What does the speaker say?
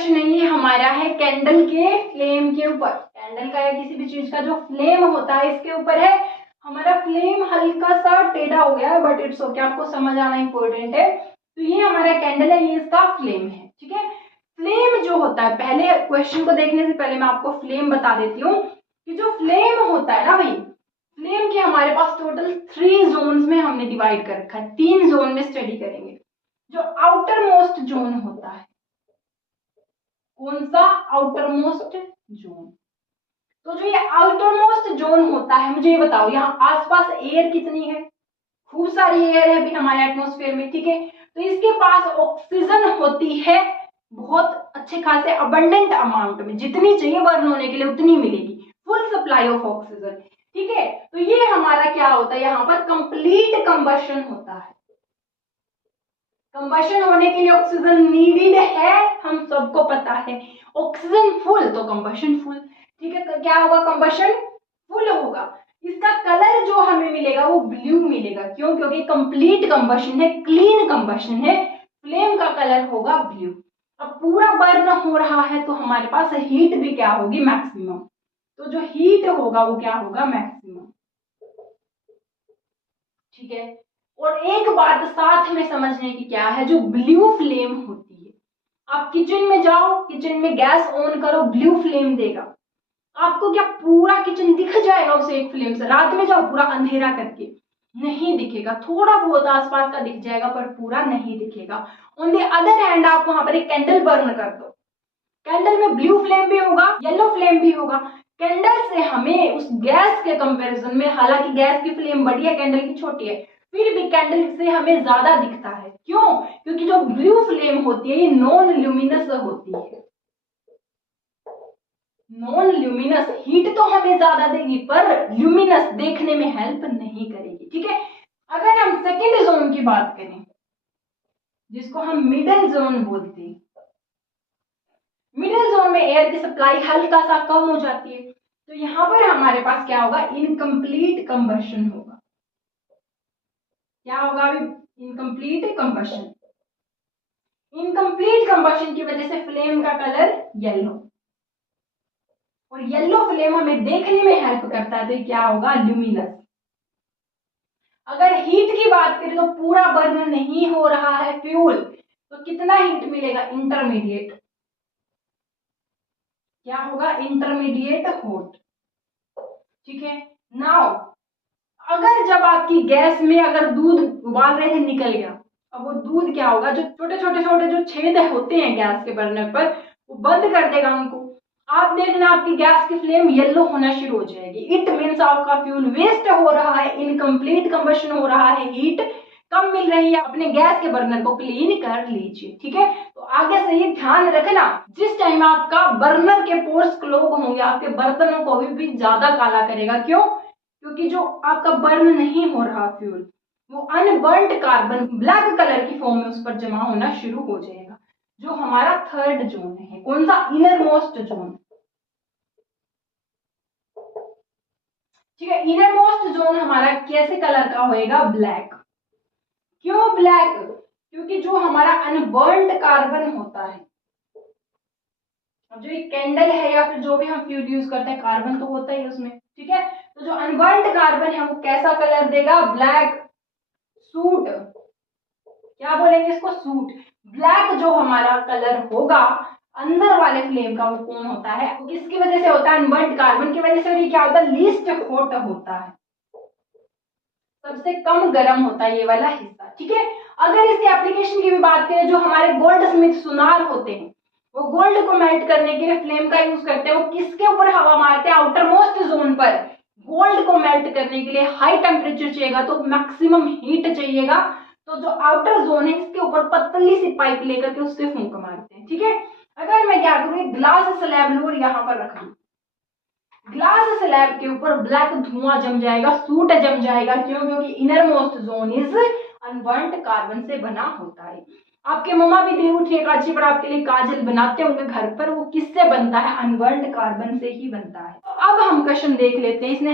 Question है ये हमारा है कैंडल के फ्लेम के ऊपर। कैंडल का या किसी भी चीज का जो फ्लेम होता है इसके ऊपर है। हमारा फ्लेम हल्का सा टेढ़ा हो गया है बट इट्स ओके, आपको समझ आना इंपॉर्टेंट है। तो ये हमारा कैंडल है, ये इसका फ्लेम है। ठीक है, फ्लेम जो होता है, पहले क्वेश्चन को देखने से पहले मैं आपको फ्लेम बता देती हूँ कि जो फ्लेम होता है ना भाई, फ्लेम के हमारे पास टोटल 3 जोन्स में हमने डिवाइड कर रखा है। 3 जोन में स्टडी करेंगे। जो आउटर मोस्ट जोन होता है, कौन सा? Outer most zone. तो जो ये आउटर मोस्ट जोन होता है, मुझे ये बताओ यहाँ आसपास एयर कितनी है? खूब सारी एयर है भी हमारे एटमॉस्फेयर में। ठीक है, तो इसके पास ऑक्सीजन होती है बहुत अच्छे खासे अबंडेंट अमाउंट में, जितनी चाहिए बर्न होने के लिए उतनी मिलेगी, फुल सप्लाई ऑफ ऑक्सीजन। ठीक है, तो ये हमारा क्या होता है, यहाँ पर कंप्लीट कंबशन होता है। कंबशन होने के लिए ऑक्सीजन नीडेड है, हम सबको पता है। ऑक्सीजन फुल तो कंबशन फुल। ठीक है, क्या होगा? कंबशन फुल होगा। इसका कलर जो हमें मिलेगा वो ब्लू मिलेगा। क्यों? क्योंकि कंप्लीट कंबशन है, क्लीन कंबशन है, फ्लेम का कलर होगा ब्लू। अब पूरा बर्न हो रहा है तो हमारे पास हीट भी क्या होगी? मैक्सिमम। तो जो हीट होगा वो क्या होगा? मैक्सिमम। ठीक है, और एक बात साथ में समझने की क्या है, जो ब्लू फ्लेम होती है, आप किचन में जाओ, किचन में गैस ऑन करो, ब्लू फ्लेम देगा। आपको क्या पूरा किचन दिख जाएगा उसे एक फ्लेम से? रात में जाओ पूरा अंधेरा करके, नहीं दिखेगा, थोड़ा बहुत आसपास का दिख जाएगा पर पूरा नहीं दिखेगा। ऑन द अदर हैंड आप वहां पर एक कैंडल बर्न कर दो, कैंडल में ब्लू फ्लेम भी होगा, येलो फ्लेम भी होगा। कैंडल से हमें उस गैस के कंपैरिजन में, हालांकि गैस की फ्लेम बड़ी है, कैंडल की छोटी है, फिर भी कैंडल से हमें ज्यादा दिखता है। क्यों? क्योंकि जो ब्लू फ्लेम होती है ये नॉन ल्यूमिनस होती है। नॉन ल्यूमिनस हीट तो हमें ज्यादा देगी पर ल्यूमिनस देखने में हेल्प नहीं करेगी। ठीक है, अगर हम सेकेंड जोन की बात करें, जिसको हम मिडल जोन बोलते हैं, मिडिल जोन में एयर की सप्लाई हल्का सा कम हो जाती है, तो यहां पर हमारे पास क्या होगा? इनकम्प्लीट कंबशन होगा। क्या होगा अभी? Incomplete combustion. इनकम्प्लीट कंबशन की वजह से फ्लेम का कलर येलो, और येलो फ्लेम हमें देखने में हेल्प करता है, तो क्या होगा? ल्यूमिनस। अगर हीट की बात करें तो पूरा बर्न नहीं हो रहा है फ्यूल, तो कितना हीट मिलेगा? इंटरमीडिएट। क्या होगा? Intermediate hot. ठीक है, नाउ अगर जब आपकी गैस में अगर दूध उबाल रहे थे निकल गया, अब वो दूध क्या होगा? जो छोटे छोटे जो छेद होते हैं गैस के बर्नर पर, वो बंद कर देगा उनको। आप देखना आपकी गैस की फ्लेम येलो होना शुरू हो जाएगी। इट मीन्स आपका फ्यूल वेस्ट हो रहा है, इनकम्प्लीट कंबशन हो रहा है, हीट कम मिल रही है। अपने गैस के बर्नर को क्लीन कर लीजिए। ठीक है, तो आगे से ये ध्यान रखना, जिस टाइम आपका बर्नर के पोर्स क्लोग होंगे, आपके बर्तनों को भी ज्यादा काला करेगा। क्यों? क्योंकि जो आपका बर्न नहीं हो रहा फ्यूल, वो अनबर्न्ड कार्बन ब्लैक कलर की फॉर्म में उस पर जमा होना शुरू हो जाएगा, जो हमारा थर्ड जोन है। कौन सा? Inner most zone. ठीक है, इनर मोस्ट जोन हमारा कैसे कलर का होएगा? ब्लैक। क्यों ब्लैक? क्योंकि जो हमारा अनबर्न्ड कार्बन होता है, अब जो ये कैंडल है या फिर जो भी हम फ्यूल यूज करते हैं, कार्बन तो होता ही है उसमें। ठीक है, तो जो अनबर्न्ड कार्बन है वो कैसा कलर देगा? ब्लैक। सूट, क्या बोलेंगे इसको? सूट। ब्लैक जो हमारा कलर होगा अंदर वाले फ्लेम का, वो कौन होता है? वो किसकी वजह से होता है? अनबर्न्ड कार्बन की वजह से। और ये क्या होता है? लीस्ट हॉट होता है, सबसे कम गर्म होता है ये वाला हिस्सा। ठीक है, अगर इसकी एप्लीकेशन की भी बात करें, जो हमारे गोल्ड स्मिथ सुनार होते हैं, वो गोल्ड को मेल्ट करने के लिए फ्लेम का यूज करते हैं। वो किसके ऊपर हवा मारते हैं? आउटर मोस्ट जोन पर। गोल्ड को मेल्ट करने के लिए हाई टेम्परेचर चाहिएगा, तो मैक्सिमम हीट चाहिएगा, तो जो आउटर जोन है इसके ऊपर पतली सी पाइप लेकर के उससे फूंक मारते हैं। ठीक है, अगर मैं क्या करूँ, ग्लास स्लैब लूं और यहाँ पर रख दूं, ग्लास स्लैब के ऊपर ब्लैक धुआं जम जाएगा, सूट जम जाएगा। क्यों? क्योंकि inner most zone is unburned carbon से बना होता है। आपके मम्मा भी देव उठिए काजी पर आपके लिए काजल बनाते होंगे घर पर, वो किससे बनता है? अनबर्न्ड कार्बन से ही बनता है। अब हम क्वेश्चन देख लेते हैं। इसने